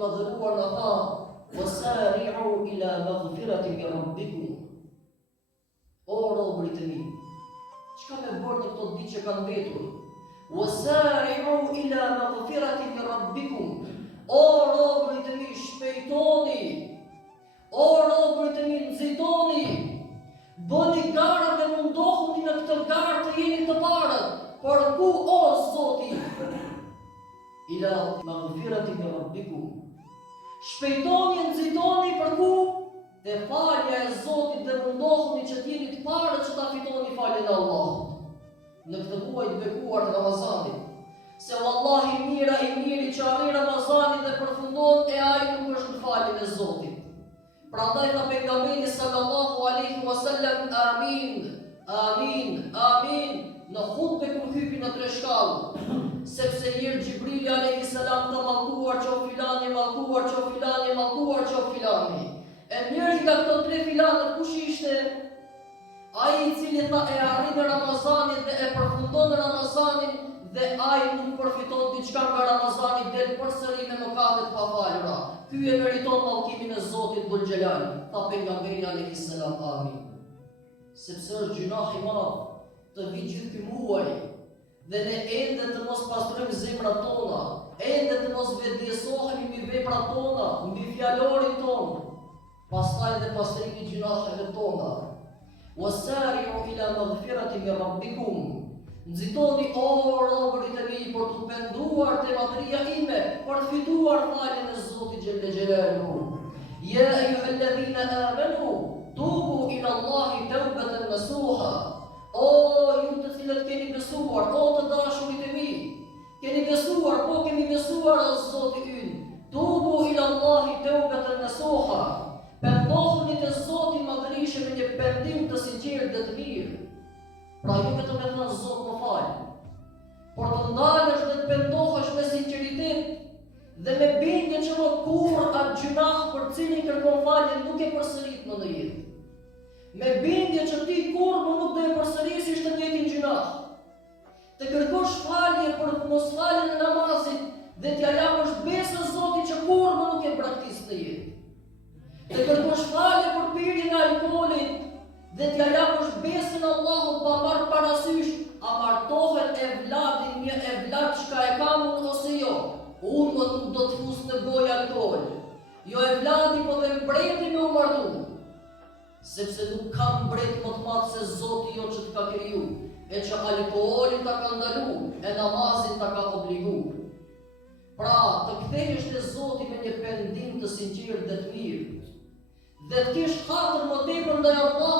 madhëruar në tha, wasari'u ila maghfiratin min rabbikum. O robërit e mi, çka me bërë në këto ditë që kanë mbetur? Wasari'u ila maghfiratin min rabbikum. O robërit e mi, shpejtoni. O robërit e mi, nxitoni. Bëni garë dhe mundohuni në këtë garë të jeni të parët. Për ku o Zoti? Ila maghfiratin min rabbikum. Shpejtoni, nxitoni për ku? Dhe falja e Zotit dhe mundohuni që t'jeni të parët që ta fitoni faljen e Allahut. Në këtë muaj të bekuar të Ramazanit. Se wallahi mira i miri që arri Ramazanin dhe përfundon e ai nuk është në faljen e Zotit. Prandaj tha pejgamberi sallallahu alaihi wasallam amin, amin, amin në hutbe kur hypi në treshkallë. Sepse herë Gjibrili alayhi salam ka mallkuar që filani, mallkuar që filani, mallkuar që filani. E njëri nga këto tre filanët kush ishte? Ai i cili tha e arrin në Ramazanin dhe e përfundon në Ramazanin dhe ai nuk përfiton diçka nga Ramazani del përsëri me mëkatet pa falura. Ky e meriton mallkimin e Zotit Dhul Xhelal. Tha pejgamberi alayhi salam amin. Sepse është gjunah i madh të vi gjithë ky muaj dhe ne ende të mos pastrojmë zemrat tona, ende të mos vetëdijsohemi mbi veprat tona, mbi fjalorin ton. Pastaj dhe pastrimi i gjunaheve tona. Wasari'u ila maghfiratin min rabbikum. Nxitoni o robërit e mi për të penduar te madhëria ime, për të fituar faljen e Zotit Xhelle Xhelaluhu. Ya ayyuhalladhina amanu tubu ila Allahi tawbatan nasuha. O ju të cilët keni besuar, o të dashurit e mi, keni besuar, po kemi besuar o Zoti ynë. Tubu ila Allahi tawbatan nasuha. Pendohuni te Zoti madhërisht me një pendim të sinqert dhe të mirë. Pra ju vetëm e thënë Zot më fal. Por të ndalesh dhe të pendohesh me sinqeritet dhe me bindje që më kur atë gjunah për cilin kërkon falje nuk e përsërit më në jetë. Me bindje që ti kur nuk do e përsërisësh të njëjtin gjunah. Të kërkosh falje për mosfaljen e namazit dhe t'ja japësh besën Zotit që kur nuk e praktikon në jetë. Të kërkosh falje për pirjen e alkoolit dhe t'ja japësh besën Allahut pa marrë parasysh a martohet e vladin një e vlad çka e kam unë ose jo. Unë nuk do të fus në gojë alkool. Jo e vladi po dhe mbreti me u martu. Sepse nuk kam mbret më të madh se Zoti jo që të ka kriju, e që alkoolin ta ka ndalu, e namazin ta ka obligu. Pra, të kthehesh te Zoti me një pendim të sinqert dhe të mirë. Dhe të kesh hatër më tepër ndaj Allahut